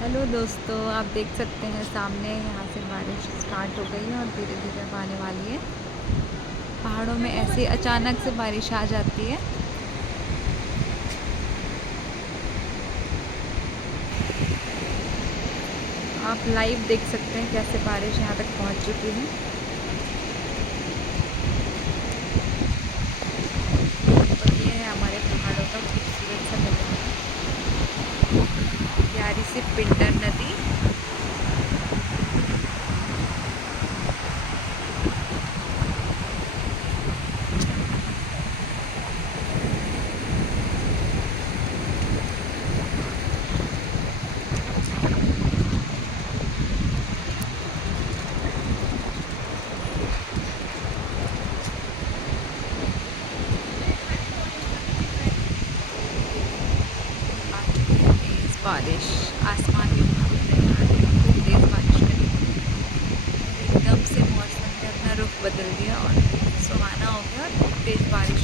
Hello दोस्तों, आप देख सकते हैं सामने यहाँ से बारिश स्टार्ट हो गई है और धीरे धीरे अब आने वाली है। पहाड़ों में ऐसे अचानक से बारिश आ जाती है। आप लाइव देख सकते हैं कैसे बारिश यहाँ तक पहुँच चुकी है। और ये है हमारे पहाड़ों का खूबसूरत सा नज़ारा, प्यारी सी पिंडर नदी। तेज़ बारिश, आसमान भी बिल्कुल तैयार है, खूब तेज़ बारिश करेगी। एकदम से मौसम ने अपना रुख बदल दिया और सुहाना हो गया और खूब तेज़ बारिश